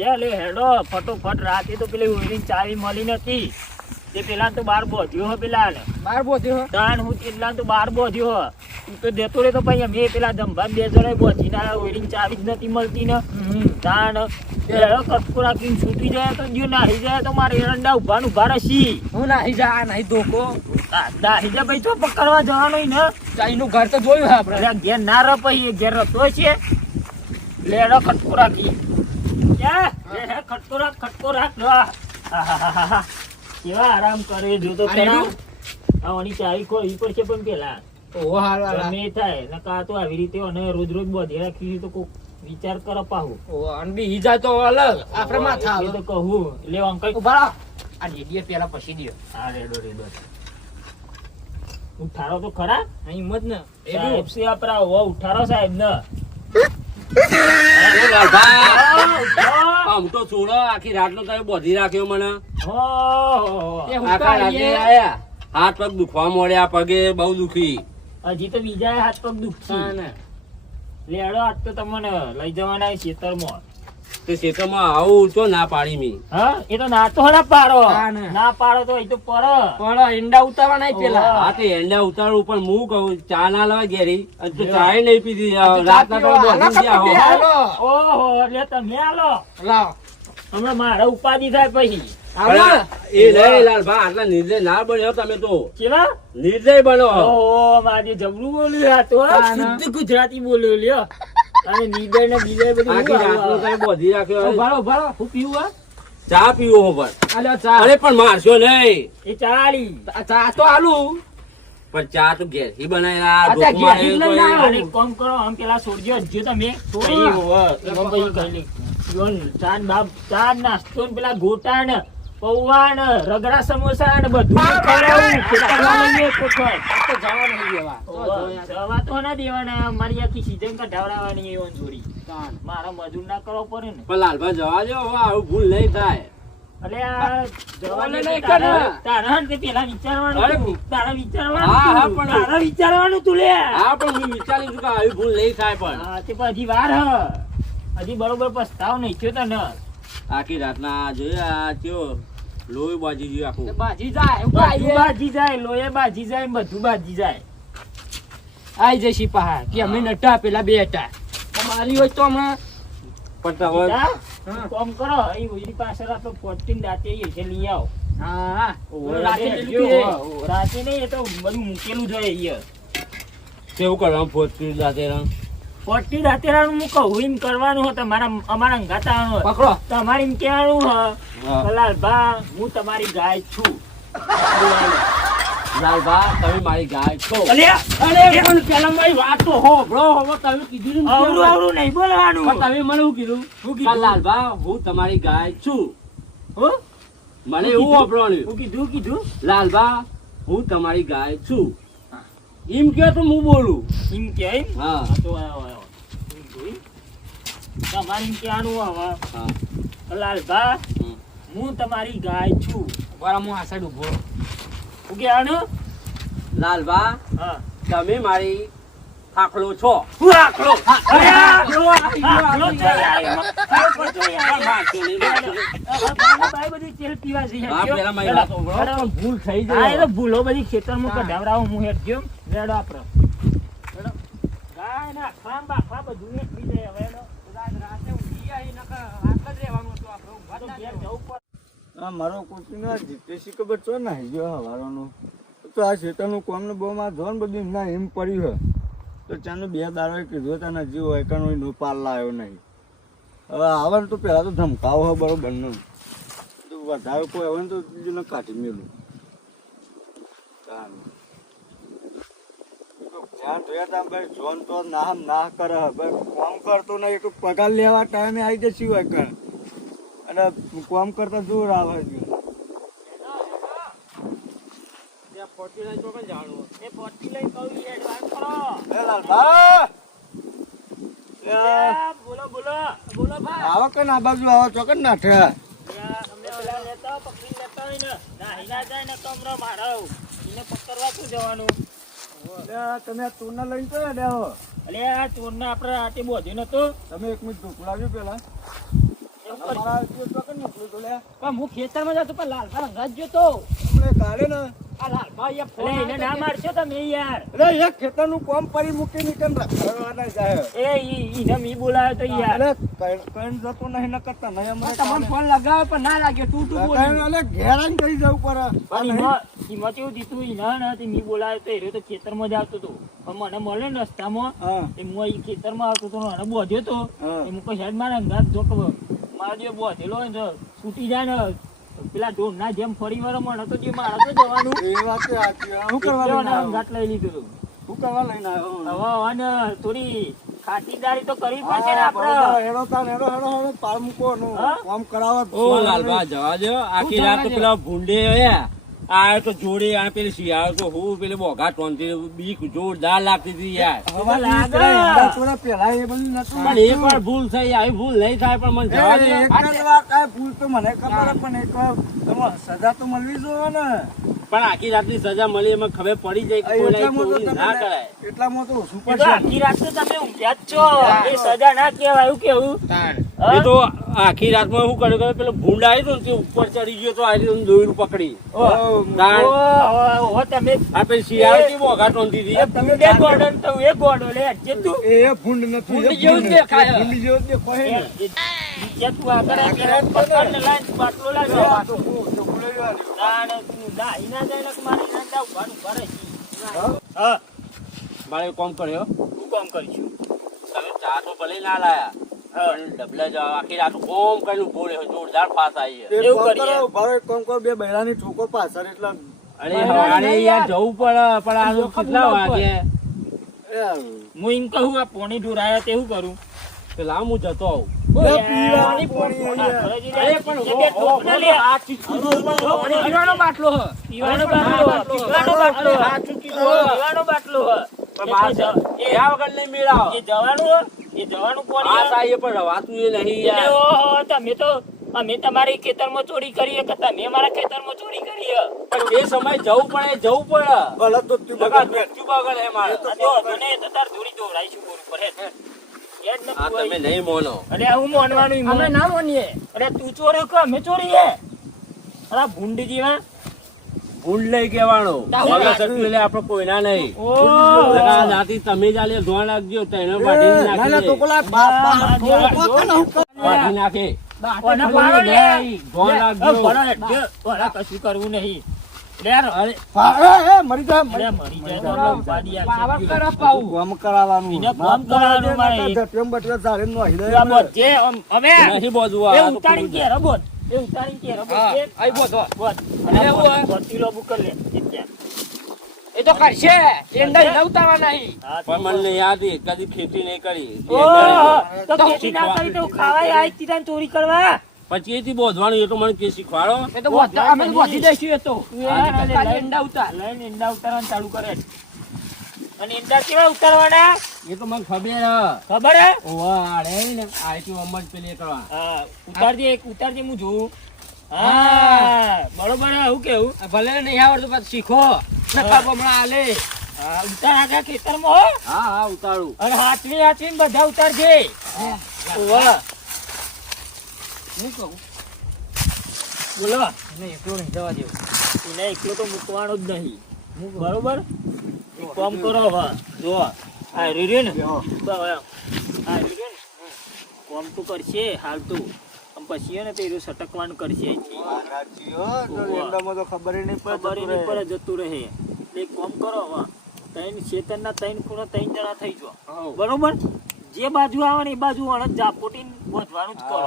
લે હેડો ફટોફટ રાતે તો પેલી ઓઈની ચાવી મળી નથી તે પેલા તો બાર બોધ્યો હો પેલા ને બાર બોધ્યો તાણ હું કેટલા તો બાર બોધ્યો હો. તું દેતો રે તો પછી અમે પેલા ધંભા બે જણા બોધી ના ઓઈની ચાવી જ નથી મળતી ને. તાણ હેડો કટકો રાખીને છૂટી જાય તો જો નાહી જાય તો મારે એરંડા ઊભા ને ઊભા રહેશી. હું નાહી જા નાહી ધોકો. નાહી જા ભાઈ તો પકડવા જવાનું ને. ચાઈનું ઘર તો જોયું હે આપણે. ઘેર ના રહ પછી ઘેર રહેતો છે લેડો કટકો રાખી. હે, ખટકો રાખ ખટકો રાખ કેવા આરામ કરે જો તો આ ખરા. રેડું? ચાવી ખોલવી પડશે પણ પેલા. ઓહો હાલ હાલ હાલ. થાય નકા તો આવી રીતે અને રોજ રોજ બોધી રાખી તો કોક વિચાર કરો પાહુ. અને તો અલગ. આપણે માથા આવે તો કહું લે અંકલ ઊભા આ ડેડીએ પેલા પછી દ્યો. હા રેડો રેડો. ઉઠારો તો ખરા. અહીં મત ને. સાહેબ ઉઠારો સાહેબ ને. આમ તો છોડો આખી રાતનો તમે બોધી રાખ્યો મને. આખા રાતે આયા. હાથ પગ દુખવા મળ્યા પગે બહુ દુખી. હજી તો બીજા હાથ પગ દુખશે ને. લેડો આજ તો તમને લઈ જવાના છે ખેતરમાં. તે ખેતરમાં આવું તો ના પાડી મી. હા? એ તો ના તો ના પાડો. ના પાડો તો એ તો પર પણ ઈંડા ઉતારવા નહીં પેલા. હા તે એંડા ઉતારું પણ હું કહું ચા ના લાવા ઘેરી. અને તો ચાય નહીં પીધી. આ તો રાતના ચા તમે પીવા, બોધી ગયા હો. હાલો. ઓહો એટલે તમે આલો લાવો. હમણાં મારે ઉપાધિ થાય પછી. એ નહીં લાલભા આટલા નિર્દય ના બન્યો તમે તો. કેવા? નિર્દય બનો ઓહો મારે જબરું બોલ્યું આ તો. શુદ્ધ ગુજરાતી બોલ્યો લ્યો. અને નીદર ને બીજા બધું આખી રાતનો તમે બોધી રાખ્યો રહો, ઊભા હું પીવું આ? ચા પીવો હો પણ. અલે ચા. અરે પણ મારશો નહીં. એ ચાલી ચા તો આલુ. પણ ચા તો બનાવેલા જ આવ્યો. અને એક કામ કરો આમ પેલા સોડજો હજુ તમે. ચા ચાન બાપ ચાન નાસ્તો પેલા ગોટા ને પૌવા ને રગડા સમોસા ને બધું ખવડાવું. આ તો જવા નહીં દેવા. તો હોવે. જવા તો ના દેવાના. મારી આખી સીઝન કઢાવડાવવાની એવન જોડી. મારા મજૂર ના કરવો પડે ને. પણ લાલભા જવા દો હવે આવું ભૂલ નહીં થાય. એટલે આ જવા દે નહીં કરે. તારા તે પેલા વિચારવાનું તારા વિચારવાનું હા. પણ- તારા વિચારવાનું તું લે. હા પણ હું વિચારું છું કે આવી ભૂલ નહીં થાય પણ. હા તે પછી વાર હ. હજી બરોબર પસ્તાવ નહીં થયો તને. આખી રાતના જોયા ચેવો લોહી બાજી ગયું આખું. બાજી જાય. બાજી જાય લોહી બાજી જાય બધું બાજી જાય. આઈ જશી પાહા કે અમે નટા પેલા બે હતા. હોય તો હમણાં પણ કોમ કરો એ પાછળ આપણે પોટીને દાંતે એ છે લઈ આવો. હા રાતે નહીં એ તો બધું મૂકેલું જ હોય અહીંયા. કેવું કરવાનું ફોર્ટીન દાતે રંગ? પોટી દાતેરાનું હું કહું એમ કરવાનું હોય તમારા અમારા ગાતાનો પકડો. તમારે એમ કહેવાનું હ. હા. હું તમારી ગાય છું. લાલભા તમે મારી ગાય છો. અરે પણ પેલા મારી વાત તો હો બ્રો હવે તમે કીધું આવડું આવડું નહીં બોલવાનું. તમે મને શું કીધું? શું કીધું? લાલભા હું તમારી ગાય છું. હો? મને એવું? વાપરવાનું શું કીધું કીધું? લાલભા હું તમારી ગાય છું. એમ કે તો હું બોલું. એમ કે એમ? હા. હા, તો આવો, આવો. તમારી? તમારે એમ હા. લાલભા હું તમારી ગાય છું. બરાબર હું આ સાઈડ ઊભો. શું કહેવાનું? લાલભા હા. તમે મારી થાકલો છો. હું આખલો અરે આ આખલો આવી ગયો, આખલો આવી છે. હા. પણ ભૂલ થઈ હા જાય ભૂલો બધી ખેતરમાં માં કઢાવડાવું હું હેઠ ગયો રેડો આપડે. રેડો. ગાય ના થઈ જાય. હવે રાતે ઊંઘી આઈ નકર આટલા જ રહેવાનું હતું આપણે ઊંઘવા જ જવું. પડે. આ મારો કુટીનો જીતેશી ખબર છો ને ગયો હવારોનો તો આ શેતાનું કોમને બહુ માં જોન બધું ના એમ પડ્યું હોય તો ચાનો બે દાડો કીધું તને જીવ હોય કાનો નો પાલ લાવ્યો નહીં. હવે આવે તો પહેલાં તો ધમકાવો હોય બરોબરનું. વધારે કોઈ આવે ને તો બીજું કાઢી મેલું. તાન. તો જોયા ભાઈ જોન તો નામ ના કરે ભાઈ કામ કરતો નહીં તો પગાર લેવા ટાઈમે આવી જશે હોય કણ અને કામ કરતા દૂર આવે છે. એ પોટી લઈને કહું ઈ કરો. એ લાલભા એ એ બોલો બોલો બોલો ભાઈ. આવો કે ના બાજુ આવો ચોકન નાઠે એ અમને પેલા લેતા હોય, પકડીને લેતા હોય ને. ના હિના જાય ને તો હમણાં મારો એને પકડવા શું જવાનું? તમે તું લઈને તો દેવો અલે આ ચોરને આપડે આટે બોધ્યો નતો તમે એક મિનિટ ઢોકળાવ્યું પેલા. હું ખેતરમાં જતો પણ લાલભા રંગાત જોતો કાઢે ને. ફોન અલે એને ના મારશો તમે એક ખેતરનું કોમ પડી મૂકીને કેમ રખડવાના જાય? એ ઈ ઈને મી બોલાયો તો યાર. અરે કઈ- કઈ નહીં ન કરતા નહીં પણ તમને ફોન લગાવ્યો પણ ના લાગે તું તું કઈ બોલ્યું અલે ઘેર આવીને કરી જવું પડે ઈમાં કેવું દીધું ઈના ના તે મી બોલાયો તો એરો તો ખેતરમાં જ આવતો હતો. પણ મને મળે ને રસ્તામાં એ હું ખેતરમાં આવતો હતો અને બોધ્યો તો એ હું કોઈ હેડ મારે અંગાત જો મારો જે બોધેલો હોય ને છૂટી જાય ને પેલા ઢોરના જેમ ફરી વાર મને તો જે મારે તો જવાનું. એ વાત એ સાચી. શું કરવા એટલે લઈને એને આવ્યો? અંગાત લઈ લીધું હતું. શું કરવા લઈને આવ્યો? હવે અને થોડી ખાતીરદારી તો કરવી પડશે ને આપણે. હેડો તાન, હેડો, હેડો, હેડો, પાર મૂકો નું. કામ કરાવો ઓ લાલબા જવા દો આખી રાત પેલા ભૂંડે રહ્યા આ તો જોડે આ પેલી શિયાળ તો હું પેલી બોઘા ટોનથી બીક જોરદાર લાગતી હતી યાર. પણ એક વાર ભૂલ થઈ આવી ભૂલ નહીં થાય પણ મને જવા દો. એ, એક જ વાત આ ભૂલ તો મને ખબર પણ એક વાર સજા તો મળવી જોઈએ ને પણ આખી રાતની સજા મળી એમાં ખબર પડી જાય ના કરાય. એટલામાં તો તો આખી રાત તો તમે ઊંઘ્યા જ છો. એ સજા ના કહેવાય એવું કેવું? એ તો આખી રાતમાં શું કર્યું કે પેલો ભૂંડ આવ્યો તો ને તે ઉપર ચડી ગયો તો આવી રીતે દોયડું પકડી. તમે આ પેલી શિયાળ કેવી બોઘા ટોનતી હતી તમે બે ગોડો તો એ ગોડો લે જેતું એ ભૂંડ નથી ભૂંડ એ જેવું દેખાય. ભૂંડ જેવું દેખાય ને. જે તું આગળ પકડને પેલા પકડ ને લાઈન પાટલો લાગે. આ તો ભૂ- ના ના ઇના જાય ને મારે એના જ ઉભાનું કરે હા? હા. મારે કોમ કર્યો હું કામ કરીશું? તમે ચા તો ભલે ના લાયા. ડબલા જ આખી રાત કોમ કર્યું ઊભો રહ્યો જોરદાર ફાસ આવી એવું કરીએ. કરો, એક કામ કરો, બે બૈરાની ઠોકો પાછળ એટલે અરે હવારે યાર યાર. જવું પડે પણ આ લોકો કેટલા વાગે હું એમ કહું આ પોણી ઢોરાયા તેવું કરું પેલા હું જતો આવું પીવાની બાટલો. પીવાનો. જવાનું. એ જવાનું પોણી આ હ. પણ રવાતું એ નહીં એટલે યાર ઓહો, તમે તો અમે તમારી ખેતરમાં ચોરી કરીએ કે તમે ખેતરમાં ચોરી કરીએ પણ એ સમય જવું પડે જવું પડે. ભલે તો તું નકર મૃત્યુ બગડે હે મારે. આ મને તો તાર દોરી દોરાઈશું બોર ઉપર હેઠ. એ જ નતું આ તમે નહીં મોનો. અરે હું માનવાનું અમે ના માનીએ. અરે તું ચોર્યો કે અમે ચોરીએ? અરે ભૂંડ જેવા. ભૂલ નહીં કેવાનો સટલું આપણે કોઈના નહીં જાતિ તમે જ આલે ધોવા નાખજો તેને પાટી ના ના નાખી. ધોવા નાખજો. કશું કરવું નહીં કરાવવાનું ને એ ઘેર બોધ. હા, જે, આઈ બોધો. બોધ. અને અને એવું હોય? બોધથી લોબુ કરી લે. એ તો કરશે. એંડા હિલા ઉતારવા નહીં. પણ મને યાદ એ કદી ખેતી નહીં કરી. તો ખેતી ના કરી તો ખાવાય આઈ તી તાન ચોરી કરવા. પછી એથી બોધવાનું એ તો મને કે શીખવાડો. એ તો અમે બોધી દઈશું એ તો. હા, એંડા ઉતાર. લઈને ઈંડા ઉતારવાનું ચાલુ કરે. અને ઈંડા કેવા ઉતારવાના? એ તો મને ખબર ખબર હે? ઓવા ને આઈટી અમર પેલી કરવા હા ઉતારજે એક ઉતારજે હું જોઉં. હા. બરોબર હું કેવું? ભલે નહીં આવડતું પણ શીખો. હમણાં આલે. હા ઉતાર આખા ખેતરમાં હો. હા હા ઉતારું. અને હાથવી હાથવી બધા ઉતારજે. ઓવા. હું. કહું? બોલો. નહીં એકલો નહીં જવા દેવું. એને એકલો તો મૂકવાનો જ નહીં. બરોબર? કામ કરો હવે. જો આ રીર્યું ને. આ રીર્યું ને? કામ તો કરશે હાલ તો આમ પછી ને તે રહ્યું સટકવાનું કરશે ખબર નહીં પડે ખબર નહીં જતું પડે જતું રહે. એટલે કોમ કરો હવે. ત્રણ ના ત્રણ ખૂણો ત્રણ જણા થઈ જો બરોબર? જે બાજુ આવે ને એ બાજુ વાળા જાપોટી વધવાનું જ કરો.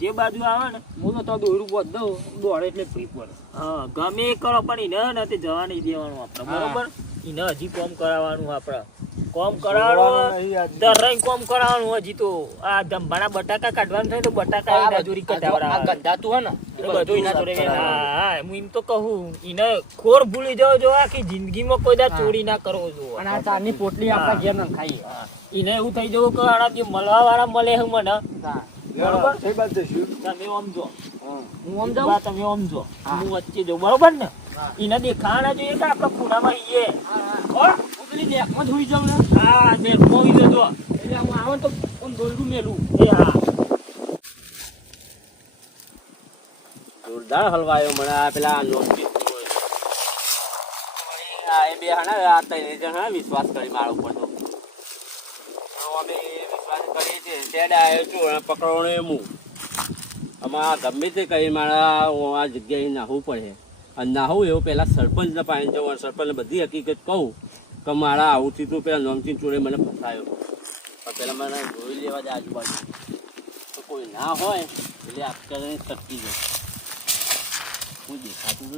જે બાજુ આવે ને હું તો દોરું બોધ દઉં. દોડે એટલે ફ્રી પડે. હા ગમે એ કરો પણ એને જવા નહીં દેવાનું આપણે. બરોબર? એને હજી કોમ કરાવવાનું આપણે કોમ કરાવવાનું દરરાઈ કોમ કરાવવાનું હજી તો આ ધંભાના બટાકા કાઢવાનું થાય તો બટાકા આ એ આ કઢાવડાવે. ગંધાતું હે ને બધું એના જોડે. હા, હા, એમ તો કહું એને ખોર ભૂલી જાવ જો આખી જિંદગીમાં કોઈ દા ચોરી ના કરવો જો અને આ ચારની પોટલી આપણા ઘેર ન ખાઈ એને એવું થઈ જવું કે આના જે મળવા વાળા મળે હું મને હા. બરોબર. તમે આમ હા. હું આમ જાઉં તમે આમ જો હું વચ્ચે જાઉં બરોબર ને? એને દેખાણા જોઈએ કે આપણે ખૂણામાં ઈએ? પેલી નેકમાં જ જાઉં ને. હા ને કોઈ જજો એટલે હું આવું તો આમ દોરડું મેલું. એ હા. જોરદાર હલવાયો મને આ પેલા આ એ બે હા આ ત્રણ જણ હા વિશ્વાસ કરી મારા ઉપર તો. અમે વિશ્વાસ કરીએ છીએ. તેડ આવ્યો છું પકડવાનો એમ આમાં ગમે તે કરી મારા આ જગ્યાએ નાહવું પડે. અને નાહવું એવું પહેલાં સરપંચને પાસે જવું સરપંચને બધી હકીકત કહું કે મારા આવું થયું પહેલાં નોમથી ચોરે મને ફસાયો. પહેલાં મને જોઈ લેવા દે આજુબાજુ. તો કોઈ ના હોય એટલે અત્યારે શક્તિ જાય હું દેખાતું તો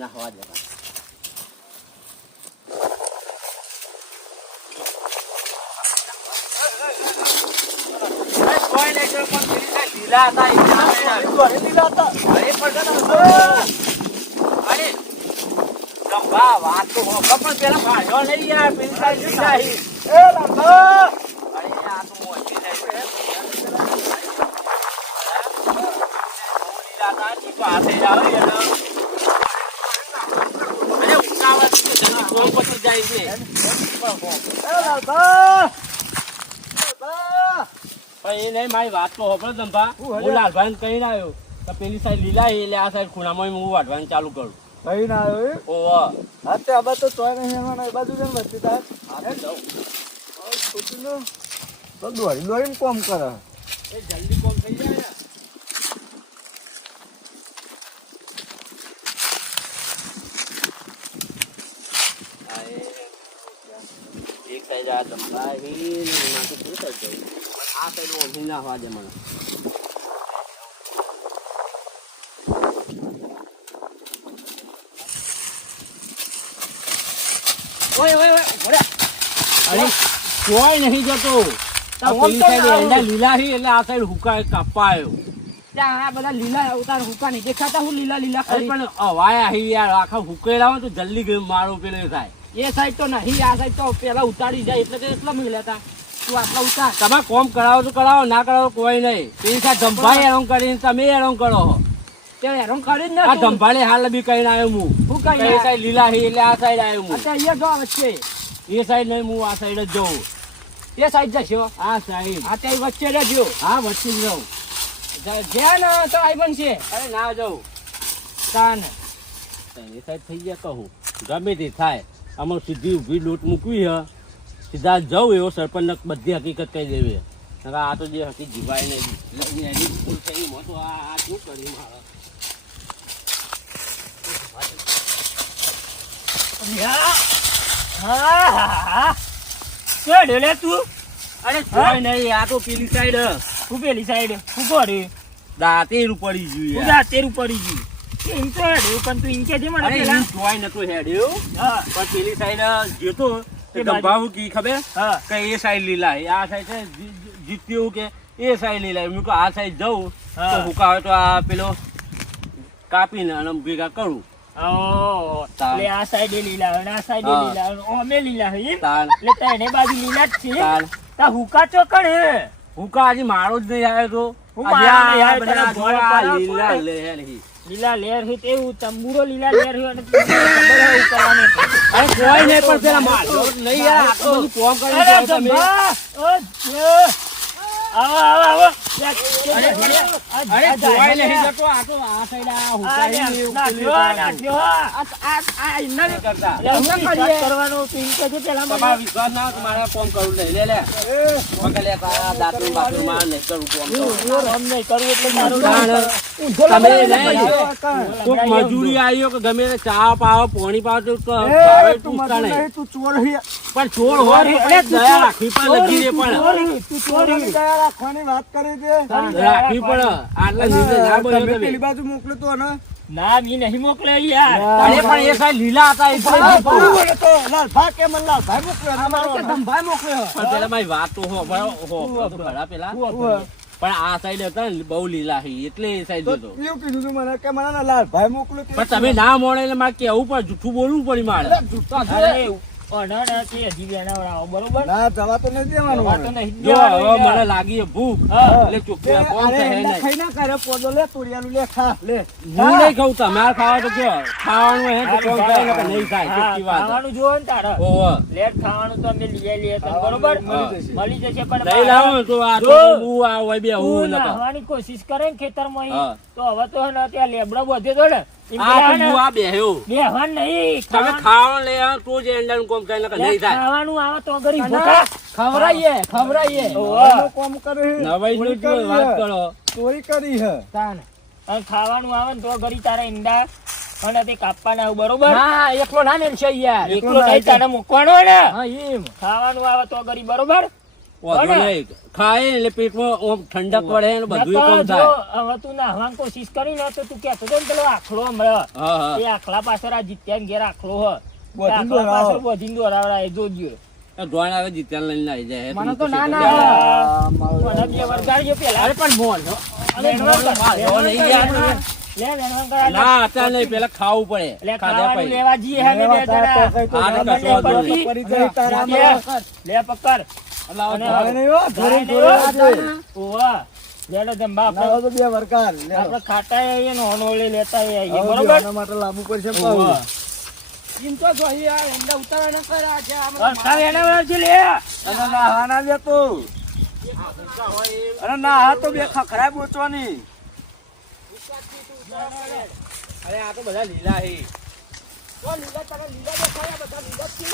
નાહવા દેવા. કોઈ નહીં જો પણ સાઈડ ઢીલા હતા એ અરે પણ અરે ગંભા વાત તો પણ પેલા નહીં યાર પેલી સાઈડ ઢીલા હી. અરે આ તો મોટી સાઈડ છે. લીલા હતા, ઈ તો હાથે જ આવે એટલે. અરે ઉતાવળ છે, જલ્દી કોમ પતી જાય છે. પણ એ નહીં મારી વાત તો હોભળો ધંભા હું લાલભાઈ કહીને આવ્યો તો પેલી સાઈડ લીલા એટલે આ સાઈડ ખૂણામાં હું વાઢવાનું ચાલુ કરું કઈ ના આવ્યો? ઓવા હા તે આબા તો ચોય નહીં હેરવાના, એ બાજુ જઈને વચ્ચે તાર. આ જાઉં. હવે છોકરીનું તો દોડી દોડીને કોમ કરે એ જલ્દી કોમ થઈ જાય. આ એક સાઈડ આ ધંભા છે, ને એમાંથી શું સાઈડ જવું? પણ આ સાઈડ ઓઢી ના મને ઓય ઓય ઓય ભોળા. અરે કોઈ નહીં જતો. પેલી સાઈડ એંડા લીલા છે એટલે આ સાઈડ હુકાય કાપવા ત્યાં આ બધા લીલા ઉતાર હુકા નહીં. દેખાતા હું લીલા લીલા પણ અવાય આહી યાર આખા હુકેલા હોય તો જલ્દી મારો પેલો થાય. એ સાઈડ તો નહીં આ સાઈડ તો પેલા ઉતારી જાય એટલે કે એટલા મિલ્યા હતા. તું આટલા ઉતાર. તમે કોમ કરાવો તો કરાવો ના કરાવો કોઈ નહીં. પેલી સાથે ધંભાઈ હેરાન કરીને તમે હેરાન કરો છો. તે હેરાન કરી જ ને આ ધંભાળે હાલ બી કહીને આવ્યો હું. હું કઈ એ સાઈડ લીલા છે એટલે આ સાઈડ આવ્યો હું. અત્યારે અહીંયા જો વચ્ચે. એ સાઈડ નહીં હું આ સાઈડ જ જઉં. એ સાઈડ જશો આ સાઈડ આ ત્યાં વચ્ચે રહેજો. હા વચ્ચે જ રહું. જ્યાં ને તો આઈ બનશે અરે ના જવું તાન. એ સાઈડ થઈ ગયા કહું. ગમે તે થાય. આમાં સીધી ઊભી લૂંટ મૂકવી હે. સીધા જવું એવો સરપંચને બધી હકીકત કહી દેવી. આ તો જે હકીકત જીવાય નહીં એની ભૂલ થઈ તો આ શું કર્યું મારે? અરે નહીં આ તો પેલી સાઈડ હું પેલી સાઈડ હું કોડે દાંતેરું પડી ગયું. જાતેરું પડી ગયું? એમ તો પણ તું ઇનકે છે મને પેલા? જોઈ નતો હેડ્યો. હા. પણ પેલી સાઈડ જેતો એ તે કી ખબર? કે એ સાઈડ લીલા આ સાઈડ છે જી- જી- જીત્યું કે એ સાઈડ લીલા. મેં આ સાઈડ જવું તો હુકા હોય તો આ પેલો કાપીને અને ભેગા કરું. એટલે આ સાઈડે લીલા હોય આ સાઈડે લીલા હોય લીલા એટલે બાજુ લીલા જ છે. તા હુકા ચોકડ હે હુકા આજે મારો જ નહીં આવ્યો તો. હું લીલા. લીલા લેર હોય તેવું તંબુરો લીલા લેર હોય અને કરવાનું અરે કોઈ નહીં પણ પેલા મારજો નહીં યાર બધું કોમ કરીને આવો આવો આવો અરે અરે જોવાય નહીં જતો. આ તો આ સાઈડ આ હુકા હી એવું પેલું કરવાનું. આ આ આ ઇન્ના કરતા. કરવાનો તું એમ કહેજે પેલા મને. વિશ્વાસ ના હોય કોમ કરવું નહીં. લે લે. પકડ લે તારા દાંતરું બાતરું માર નહીં કરું કોમ તો. હું નહીં કરું એટલે મારું તમે લગાડી નહીં. દેજો. કોક મજૂરી આવ્યો કે ગમે ચા પાવો પાણી પાવો તો તો ચોર. પણ ચોર હોય ને એટલે દયા રાખવી પણ લગી રે પણ. ચોરી, તું ચોરી. દયા રાખવાની વાત કરે છે. રાખવી પડે આટલા નીચે ના બોલ્યો તમે પેલી બાજુ મોકલો તો ને ના મી નહીં મોકલે યાર. અરે પણ એ સાહેબ લીલા હતા એટલે. બરાબર હતો. લાલભા કે મને લાલભાઈ મોકલ્યો. આ મારો કે ધંભાઈ મોકલ્યો. પણ પેલા મારી વાત તો હો હો તો ખરા પેલા. પણ આ સાઈડ હતા ને બહુ લીલા હી એટલે એ સાઈડ તો જતો એવું કીધું તું મને કે મને લાલ ભાઈ મોકલ્યો પણ તમે ના મોડે એટલે મારે કેવું પડે? જૂઠું બોલવું પડી મારે. અરે મને. લાગી ભૂખ. ખાવાનું ને તારે. લેટ ખાવાનું તો અમે લઈએ લઈએ બરોબર? મળી જશે. પણ લઈ લાવો ને તો આ તો જો. હું આ હોય બે હું તું નકર. નાહવાની કોશિશ કરે ને ખેતરમાં હા. તો હવે તો ત્યાં લેબડો બધે તો ને બેહવાનું નહીં તમે ખાવાનું- લે તો જ એંડાનું કોમ કઈ ને નહીં થાય. ખાવાનું આવે તો ગરી ભૂખા ખવરાઈએ ખવરાઈએ. એનું કરે. નવાઈ નું કરી વાત કરો. ચોરી કરી હે. તાન અને ખાવાનું આવે ને તો ગરી તારા ઈંડા અને તે કાપવાના બરોબર? હા એકલો ના મેલશે યાર. એકલો નહીં તારે મૂકવાનો ને? હા એમ. ખાવાનું આવે તો ગરી બરોબર? વાંધો બરાબર. નહીં. ખાય એટલે પેટમાં ઓમ ઠંડક પડે ને બધું કોમ થાય. હવે તું નાહવાની કોશિશ કરી ને તો તું કહેતો હતો ને પેલો આખલો હમણાં. હા હા. એ આખલા પાછળ આ જીત્યા ઘેર આખલો હ. એ બોધીને આખલા દોરાવો. પાછળ બોધીને દોરાવડા એ જોજો એ આવે જીત્યા લઈને આવી જાય મને તો ના, ના. કરે? આ મારો મને બે વરગાડજો પેલા અરે પણ મોન હો. અને મોઢું વેણવાનું કર, મારજો વેણવાનું નહીં યાર. વેણવાનું. લે વેણવાનું કર, ના અત્યારે નહીં પેલા ખાવું પડે ખાધા પછી લેવા જઈએ હે બે લેવા તા તો જણા. કઈ તો હા, તો ના કશો મને વાંધો પડી જાય તારામાં. લે, લે પકડ અને હવે નહીં હો, ઘરે નહીં જોડે હો. આવજે. ઓવા. લેડો જમવા ના આપણે હોય તો બે વરકાર લે. આપણે ખાતા આવીએ લેતા આવીએ બરોબર માટે લાવવું પડશે ચિંતો જોઈ યાર એંડા ઉતારા ન કરા લે. અને ના હાના લે તો. અરે ના હા તો બે ખરાબ બોચવાની અરે આ તો બધા લીલા હે. લીલા તારા લીલા બધા લીલા છે